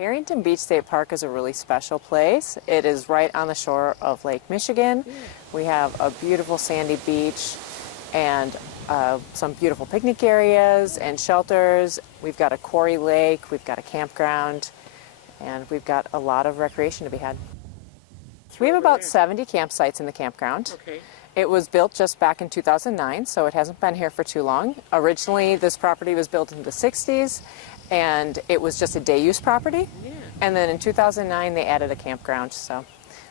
Harrington Beach State Park is a really special place. It is right on the shore of Lake Michigan. We have a beautiful sandy beach and some beautiful picnic areas and shelters. We've got a quarry lake, we've got a campground, and we've got a lot of recreation to be had. We have about 70 campsites in the campground. Okay. It was built just back in 2009, so it hasn't been here for too long. Originally, this property was built in the 60s, and it was just a day-use property. Yeah. And then in 2009, they added a campground, so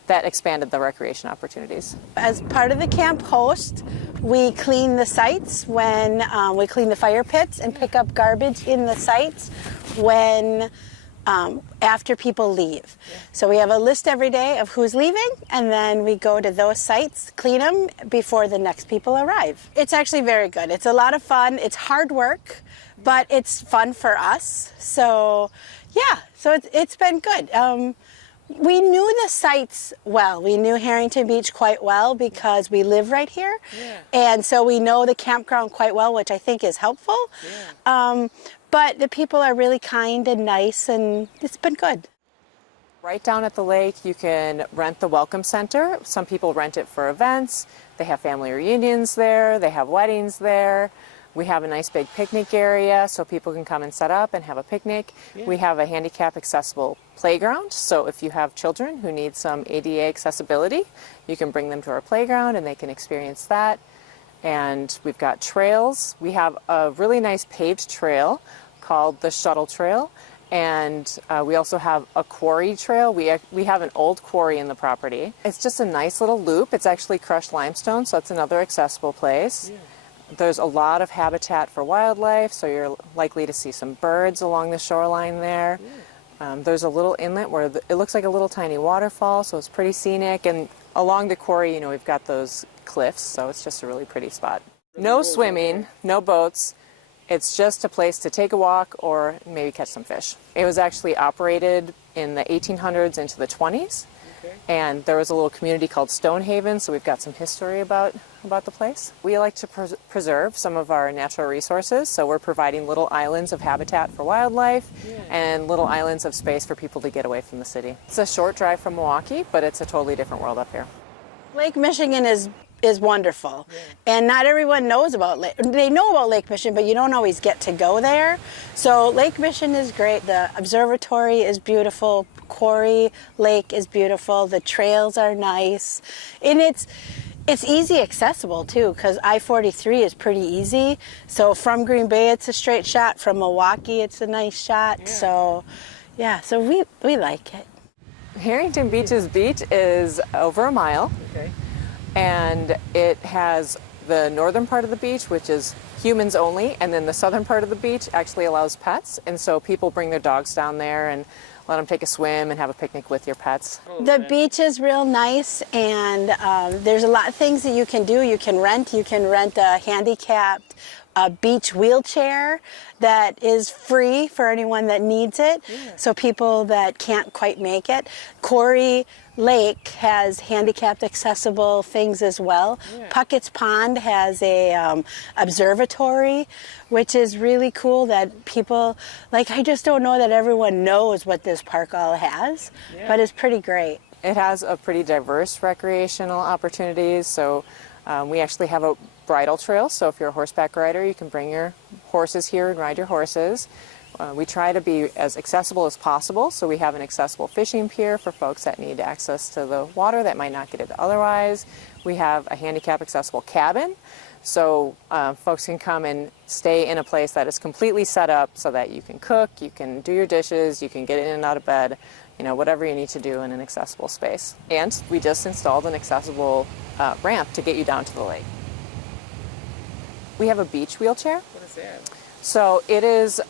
that expanded the recreation opportunities. As part of the camp host, we clean the sites when we clean the fire pits and pick up garbage in the sites when after people leave. So we have a list every day of who's leaving, and then we go to those sites, clean them before the next people arrive. It's actually very good. It's a lot of fun. It's hard work, but it's fun for us. So yeah, so it's been good. We knew the sites well. We knew Harrington Beach quite well because we live right here. Yeah. And so we know the campground quite well, which I think is helpful. Yeah. But the people are really kind and nice, and it's been good. Right down at the lake, you can rent the Welcome Center. Some people rent it for events. They have family reunions there. They have weddings there. We have a nice big picnic area so people can come and set up and have a picnic. Yeah. We have a handicap-accessible playground, so if you have children who need some ADA accessibility, you can bring them to our playground and they can experience that. And we've got trails. We have a really nice paved trail called the Shuttle Trail, and we also have a quarry trail. We have an old quarry in the property. It's just a nice little loop. It's actually crushed limestone, so that's another accessible place. Yeah. There's a lot of habitat for wildlife, so you're likely to see some birds along the shoreline there. Yeah. There's a little inlet where it looks like a little tiny waterfall, so it's pretty scenic. And along the quarry, you know, we've got those cliffs, so it's just a really pretty spot. No swimming, no boats. It's just a place to take a walk or maybe catch some fish. It was actually operated in the 1800s into the 20s. Okay. And there was a little community called Stonehaven, so we've got some history about the place. We like to preserve some of our natural resources, so we're providing little islands of habitat for wildlife and little islands of space for people to get away from the city. It's a short drive from Milwaukee, but it's a totally different world up here. Lake Michigan is wonderful, and not everyone knows about Lake. They know about Lake Michigan, but you don't always get to go there. So Lake Michigan is great. The observatory is beautiful. Quarry Lake is beautiful. The trails are nice, and it's easy accessible too, because I-43 is pretty easy. So from Greenbay, it's a straight shot. From Milwaukee, it's a nice shot. Yeah. So yeah, so we like it. Harrington Beach's beach is over a mile. Okay. And it has the northern part of the beach, which is humans only, and then the southern part of the beach actually allows pets, and so people bring their dogs down there and let them take a swim and have a picnic with your pets. Oh, The okay. beach is real nice, and there's a lot of things that you can do. You can rent a handicapped beach wheelchair that is free for anyone that needs it. Yeah. So people that can't quite make it. Quarry Lake has handicapped accessible things as well. Yeah. Puckett's Pond has a observatory, which is really cool that people, like, I just don't know that everyone knows what this park all has, but it's pretty great. It has a pretty diverse recreational opportunities, so we actually have a bridle trail, so if you're a horseback rider, you can bring your horses here and ride your horses. We try to be as accessible as possible, so we have an accessible fishing pier for folks that need access to the water that might not get it otherwise. We have a handicap-accessible cabin, so folks can come and stay in a place that is completely set up so that you can cook, you can do your dishes, you can get in and out of bed, you know, whatever you need to do in an accessible space. And we just installed an accessible ramp to get you down to the lake. We have a beach wheelchair. What is that? So it is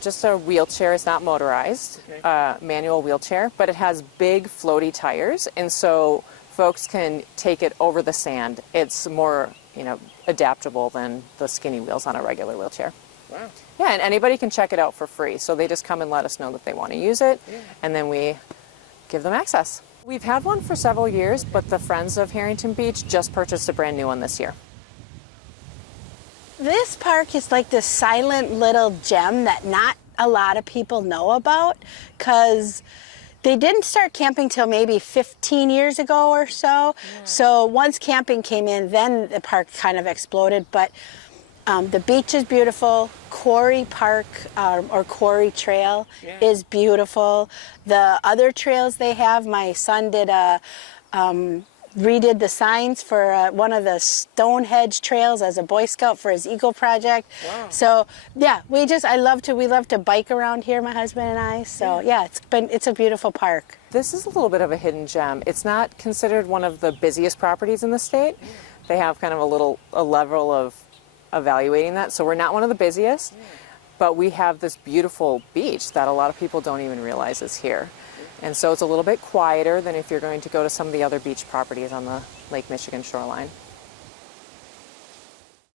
just a wheelchair. It's not motorized, Okay. manual wheelchair, but it has big floaty tires, and so folks can take it over the sand. It's more, you know, adaptable than the skinny wheels on a regular wheelchair. Wow. Yeah, and anybody can check it out for free. So they just come and let us know that they want to use it, and then we give them access. We've had one for several years, but the Friends of Harrington Beach just purchased a brand new one this year. This park is like this silent little gem that not a lot of people know about, because they didn't start camping till maybe 15 years ago or so. Yeah. So once camping came in, then the park kind of exploded. But the beach is beautiful. Quarry Park or Quarry Trail is beautiful. The other trails they have, my son did redid the signs for one of the Stonehenge trails as a Boy Scout for his Eagle project. Wow. So yeah, we love to bike around here, my husband and I. So yeah, it's a beautiful park. This is a little bit of a hidden gem. It's not considered one of the busiest properties in the state. They have kind of a level of evaluating that. So we're not one of the busiest, but we have this beautiful beach that a lot of people don't even realize is here. And so it's a little bit quieter than if you're going to go to some of the other beach properties on the Lake Michigan shoreline.